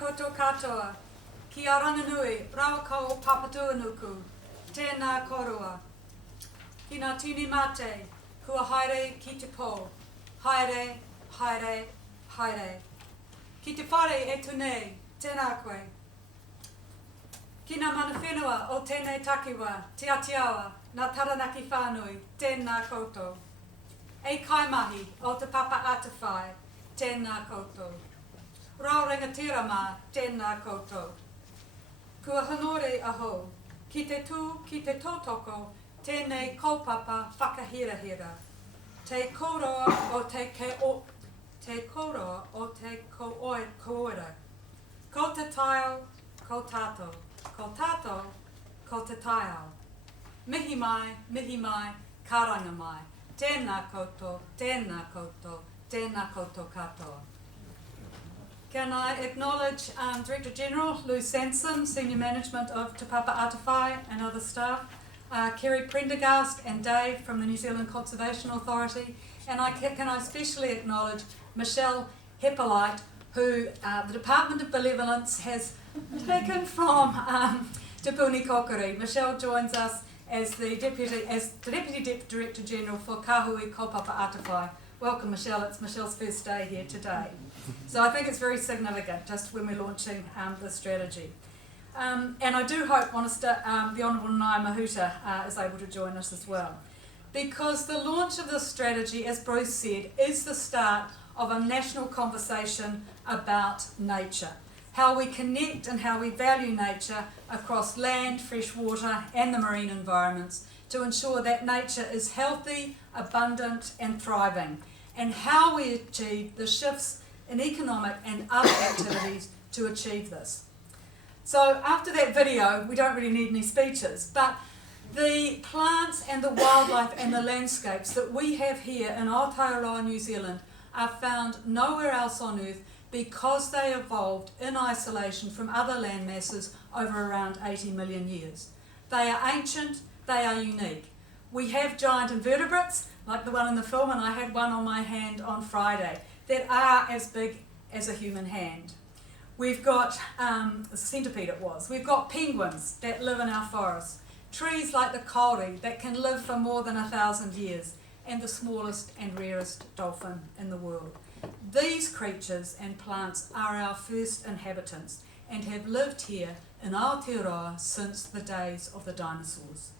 koutou katoa, ki a ranganui, rawakau papatuanuku, tēnā korua. Ki ngā tini mate, kua haere ki te pō, haere, haere, haere. Ki te whare e tunei, tēnā koe. Ki ngā mana whenua o tēnei takiwa, te atiawa, ngā taranaki whānui, tēnā koutou. E kaimahi o te papa atawhai, tēnā koutou. Rao rangatira mā, tēnā koutou. Kua hanore aho, ki te tū, ki te tōtoko, tēnei kaupapa whakahirahira. Te koroa o te koroa o te koora. Ko te taiao, ko tātou. Ko tātou, ko te taiao. Mihi mai, karanga mai. Tēnā koutou, tēnā koutou, tēnā koutou katoa. Can I acknowledge Director General Lou Sansom, Senior Management of Te Papa Atawhai and other staff, Kerry Prendergast and Dave from the New Zealand Conservation Authority, and can I especially acknowledge Michelle Hippolyte, who the Department of Benevolence has taken from Te Puni Kokiri. Michelle joins us as the Deputy Director General for Kahui Kaupapa Atawhai. Welcome, Michelle. It's Michelle's first day here today. So I think it's very significant just when we're launching the strategy. And I do hope the Honourable Nai Mahuta is able to join us as well. Because the launch of this strategy, as Bruce said, is the start of a national conversation about nature. How we connect and how we value nature across land, fresh water and the marine environments to ensure that nature is healthy, abundant and thriving, and how we achieve the shifts in economic and other activities to achieve this. So after that video, we don't really need any speeches, but the plants and the wildlife and the landscapes that we have here in Aotearoa, New Zealand, are found nowhere else on Earth because they evolved in isolation from other land masses over around 80 million years. They are ancient, they are unique. We have giant invertebrates, like the one in the film, and I had one on my hand on Friday, that are as big as a human hand. We've got, a centipede it was, we've got penguins that live in our forests, trees like the kauri that can live for more than 1,000 years, and the smallest and rarest dolphin in the world. These creatures and plants are our first inhabitants and have lived here in Aotearoa since the days of the dinosaurs.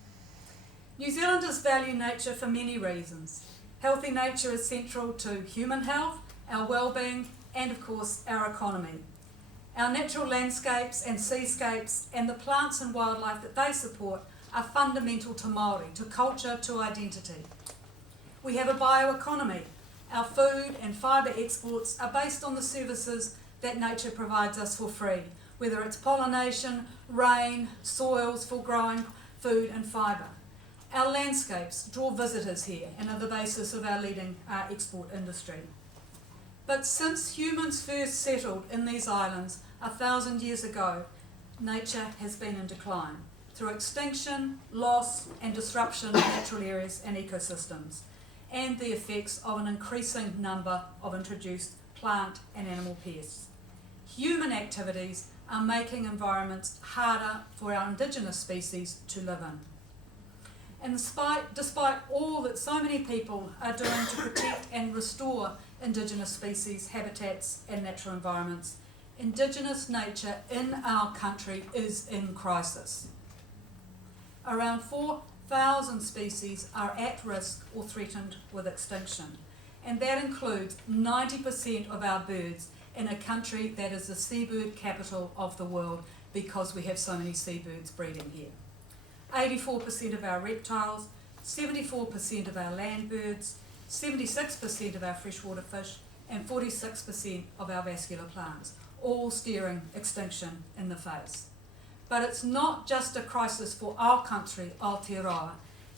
New Zealanders value nature for many reasons. Healthy nature is central to human health, our well-being, and of course our economy. Our natural landscapes and seascapes and the plants and wildlife that they support are fundamental to Māori, to culture, to identity. We have a bioeconomy. Our food and fibre exports are based on the services that nature provides us for free, whether it's pollination, rain, soils for growing food and fibre. Our landscapes draw visitors here and are the basis of our leading export industry. But since humans first settled in these islands 1,000 years ago, nature has been in decline through extinction, loss and disruption of natural areas and ecosystems, and the effects of an increasing number of introduced plant and animal pests. Human activities are making environments harder for our indigenous species to live in. And despite all that so many people are doing to protect and restore indigenous species, habitats and natural environments, indigenous nature in our country is in crisis. Around 4,000 species are at risk or threatened with extinction, and that includes 90% of our birds in a country that is the seabird capital of the world because we have so many seabirds breeding here. 84% of our reptiles, 74% of our land birds, 76% of our freshwater fish, and 46% of our vascular plants, all staring extinction in the face. But it's not just a crisis for our country, Aotearoa.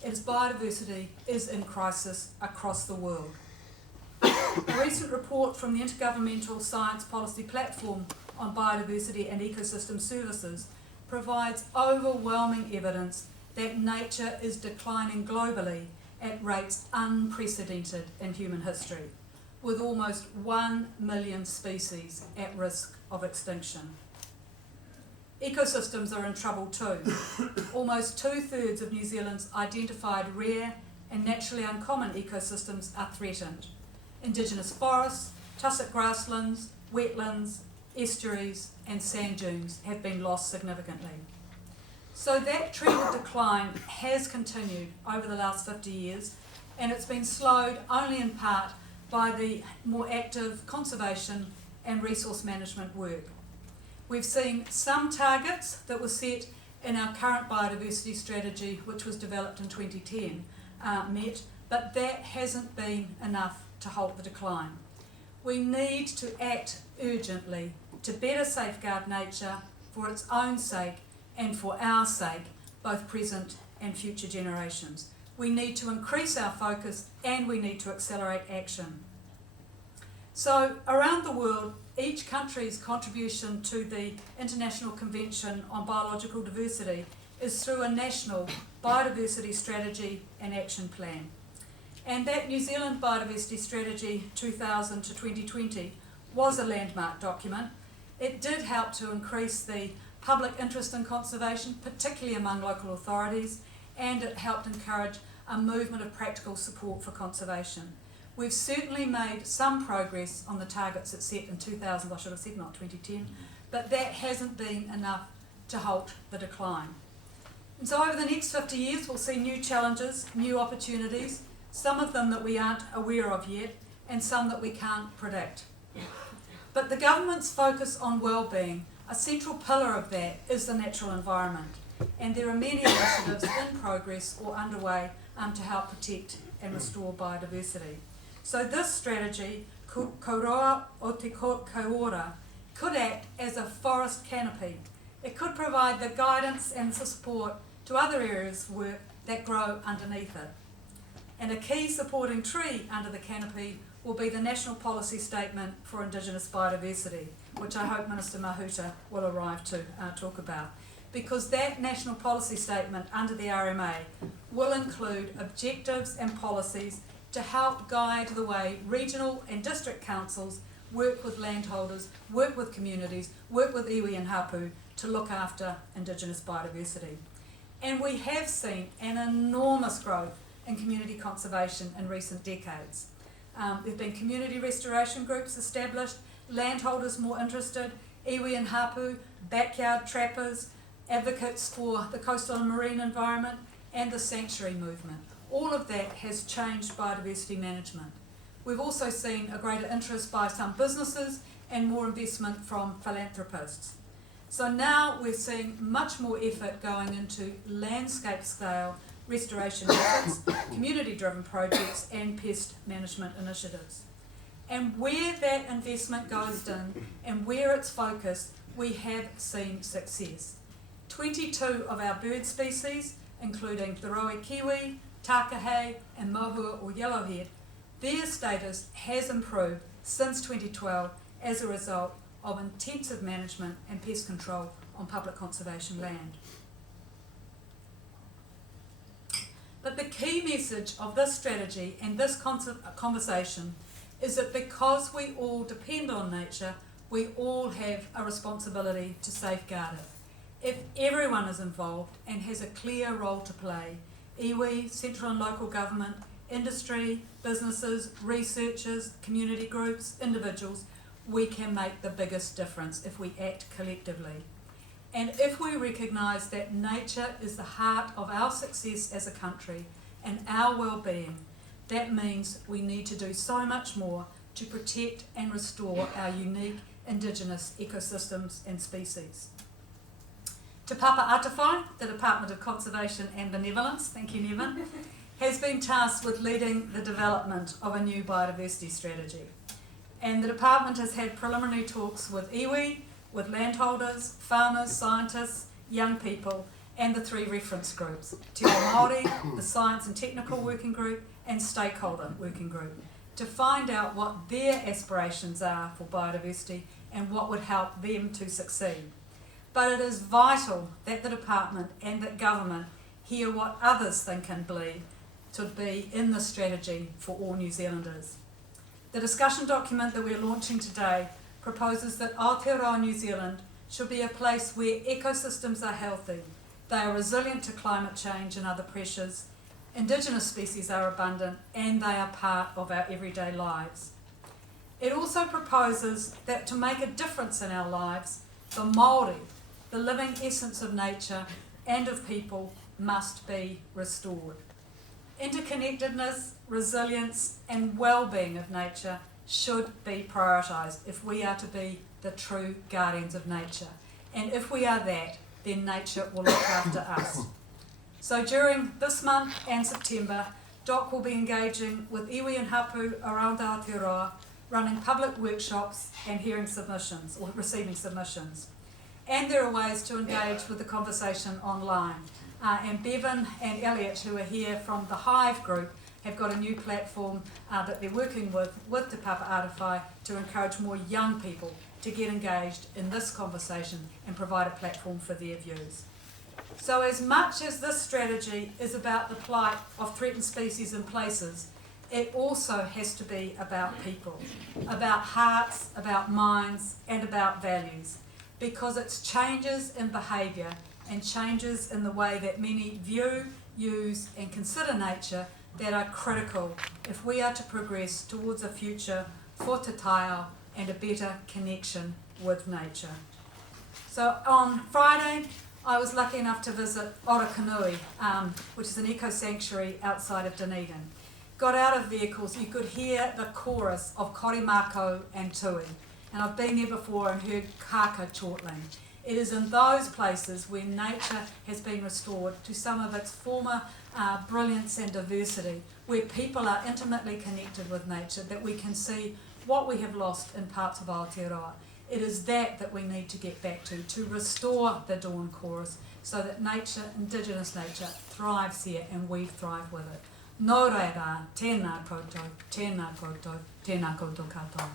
Its biodiversity is in crisis across the world. A recent report from the Intergovernmental Science Policy Platform on Biodiversity and Ecosystem Services provides overwhelming evidence that nature is declining globally at rates unprecedented in human history. with almost 1 million species at risk of extinction. Ecosystems are in trouble too. Almost 2/3 of New Zealand's identified rare and naturally uncommon ecosystems are threatened. Indigenous forests, tussock grasslands, wetlands, estuaries and sand dunes have been lost significantly. So that trend of decline has continued over the last 50 years, and it's been slowed only in part by the more active conservation and resource management work. We've seen some targets that were set in our current biodiversity strategy, which was developed in 2010, met, but that hasn't been enough to halt the decline. We need to act urgently to better safeguard nature for its own sake and for our sake, both present and future generations. We need to increase our focus and we need to accelerate action. So around the world, each country's contribution to the International Convention on Biological Diversity is through a national biodiversity strategy and action plan. And that New Zealand Biodiversity Strategy 2000 to 2020 was a landmark document. It did help to increase the public interest in conservation, particularly among local authorities, and it helped encourage a movement of practical support for conservation. We've certainly made some progress on the targets it set in 2000, I should have said not 2010, but that hasn't been enough to halt the decline. And so over the next 50 years we'll see new challenges, new opportunities, some of them that we aren't aware of yet and some that we can't predict. But the government's focus on well-being, a central pillar of that is the natural environment, and there are many initiatives in progress or underway to help protect and restore biodiversity. So this strategy, Koroa o Te Kaora, could act as a forest canopy. It could provide the guidance and the support to other areas of work that grow underneath it. And a key supporting tree under the canopy will be the National Policy Statement for Indigenous Biodiversity, which I hope Minister Mahuta will arrive to talk about. Because that National Policy Statement under the RMA will include objectives and policies to help guide the way regional and district councils work with landholders, work with communities, work with iwi and hapu to look after Indigenous biodiversity. And we have seen an enormous growth in community conservation in recent decades. There have been community restoration groups established, landholders more interested, iwi and hapu, backyard trappers, advocates for the coastal and marine environment, and the sanctuary movement. All of that has changed biodiversity management. We've also seen a greater interest by some businesses and more investment from philanthropists. So now we're seeing much more effort going into landscape scale restoration efforts, community-driven projects and pest management initiatives. And where that investment goes in and where it's focused, we have seen success. 22 of our bird species, including the roe kiwi, takahe and mohua or yellowhead, their status has improved since 2012 as a result of intensive management and pest control on public conservation land. But the key message of this strategy and this conversation is that because we all depend on nature, we all have a responsibility to safeguard it. If everyone is involved and has a clear role to play, iwi, central and local government, industry, businesses, researchers, community groups, individuals, we can make the biggest difference if we act collectively. And if we recognise that nature is the heart of our success as a country and our well-being, that means we need to do so much more to protect and restore our unique Indigenous ecosystems and species. Te Papa Atawhai, the Department of Conservation and Benevolence, thank you Nevin, has been tasked with leading the development of a new biodiversity strategy. And the department has had preliminary talks with iwi, with landholders, farmers, scientists, young people, and the 3 reference groups, Te Reo Māori, the Science and Technical Working Group, and Stakeholder Working Group, to find out what their aspirations are for biodiversity and what would help them to succeed. But it is vital that the department and that government hear what others think and believe to be in the strategy for all New Zealanders. The discussion document that we're launching today proposes that Aotearoa New Zealand should be a place where ecosystems are healthy, they are resilient to climate change and other pressures, Indigenous species are abundant, and they are part of our everyday lives. It also proposes that to make a difference in our lives, the Māori, the living essence of nature and of people, must be restored. Interconnectedness, resilience and well-being of nature should be prioritised if we are to be the true guardians of nature. And if we are that, then nature will look after us. So during this month and September, DOC will be engaging with iwi and hapu around Aotearoa, running public workshops and hearing submissions, or receiving submissions. And there are ways to engage with the conversation online. And Bevan and Elliot, who are here from the Hive group, have got a new platform that they're working with Te Papa Arawhai to encourage more young people to get engaged in this conversation and provide a platform for their views. So as much as this strategy is about the plight of threatened species and places, it also has to be about people, about hearts, about minds and about values, because it's changes in behaviour and changes in the way that many view, use and consider nature that are critical if we are to progress towards a future for te taiao and a better connection with nature. So on Friday, I was lucky enough to visit Orokonui, which is an eco-sanctuary outside of Dunedin. Got out of vehicles, you could hear the chorus of Korimako and Tui. And I've been there before and heard kaka chortling. It is in those places where nature has been restored to some of its former brilliance and diversity, where people are intimately connected with nature, that we can see what we have lost in parts of Aotearoa. It is that we need to get back to restore the dawn chorus, so that nature, Indigenous nature, thrives here and we thrive with it. Nō reira, tēnā koutou, tēnā koutou, tēnā koutou katoa.